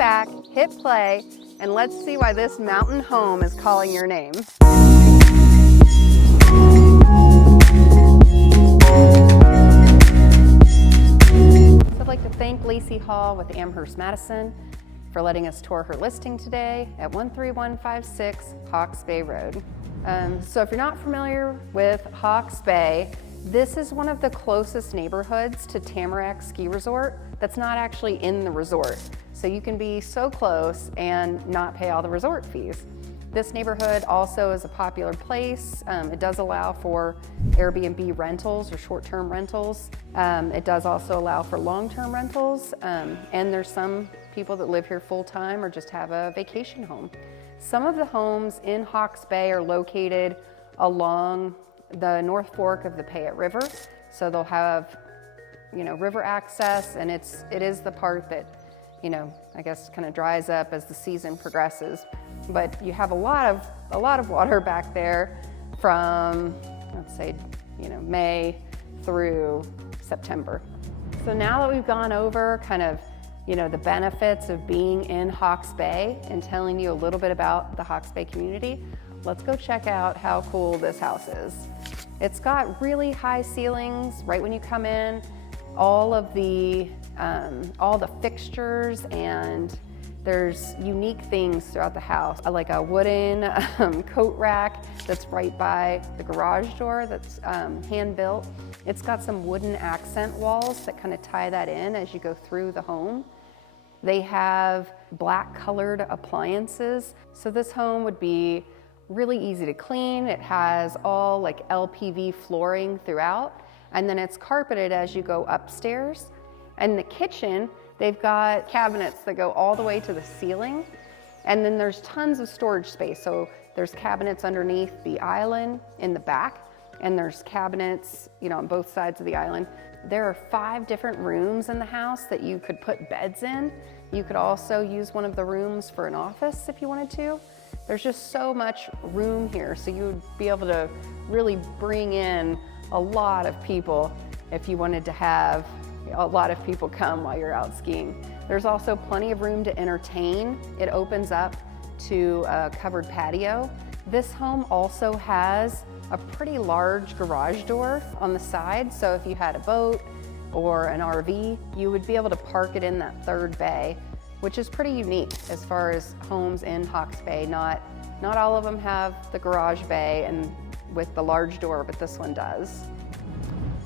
back, hit play, and let's see why this mountain home is calling your name. So I'd like to thank Lacey Hall with Amherst Madison for letting us tour her listing today at 13156 Hawke's Bay Road. So if you're not familiar with Hawke's Bay, this is one of the closest neighborhoods to Tamarack Ski Resort that's not actually in the resort. So you can be so close and not pay all the resort fees. This neighborhood also is a popular place. It does allow for Airbnb rentals or short-term rentals. It does also allow for long-term rentals. And there's some people that live here full-time or just have a vacation home. Some of the homes in Hawke's Bay are located along the North Fork of the Payette River. So they'll have, river access, and it is the part that, I guess kind of dries up as the season progresses. But you have a lot of water back there from, let's say, May through September. So now that we've gone over kind of, the benefits of being in Hawke's Bay and telling you a little bit about the Hawke's Bay community, let's go check out how cool this house is. It's got really high ceilings right when you come in, all the fixtures, and there's unique things throughout the house, like a wooden coat rack that's right by the garage door that's hand built. It's got some wooden accent walls that kind of tie that in as you go through the home. They have black colored appliances. So this home would be really easy to clean. It has all like LPV flooring throughout, and then it's carpeted as you go upstairs. And the kitchen, they've got cabinets that go all the way to the ceiling, and then there's tons of storage space. So there's cabinets underneath the island in the back, and there's cabinets, on both sides of the island. There are 5 different rooms in the house that you could put beds in. You could also use one of the rooms for an office if you wanted to. There's just so much room here, so you would be able to really bring in a lot of people if you wanted to have a lot of people come while you're out skiing. There's also plenty of room to entertain. It opens up to a covered patio. This home also has a pretty large garage door on the side, so if you had a boat or an RV, you would be able to park it in that third bay, which is pretty unique as far as homes in Hawke's Bay. Not all of them have the garage bay and with the large door, but this one does.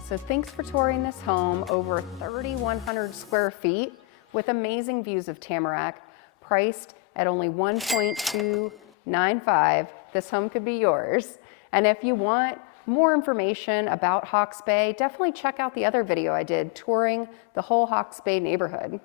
So thanks for touring this home, over 3,100 square feet with amazing views of Tamarack, priced at only $1.295. This home could be yours. And if you want more information about Hawke's Bay, definitely check out the other video I did touring the whole Hawke's Bay neighborhood.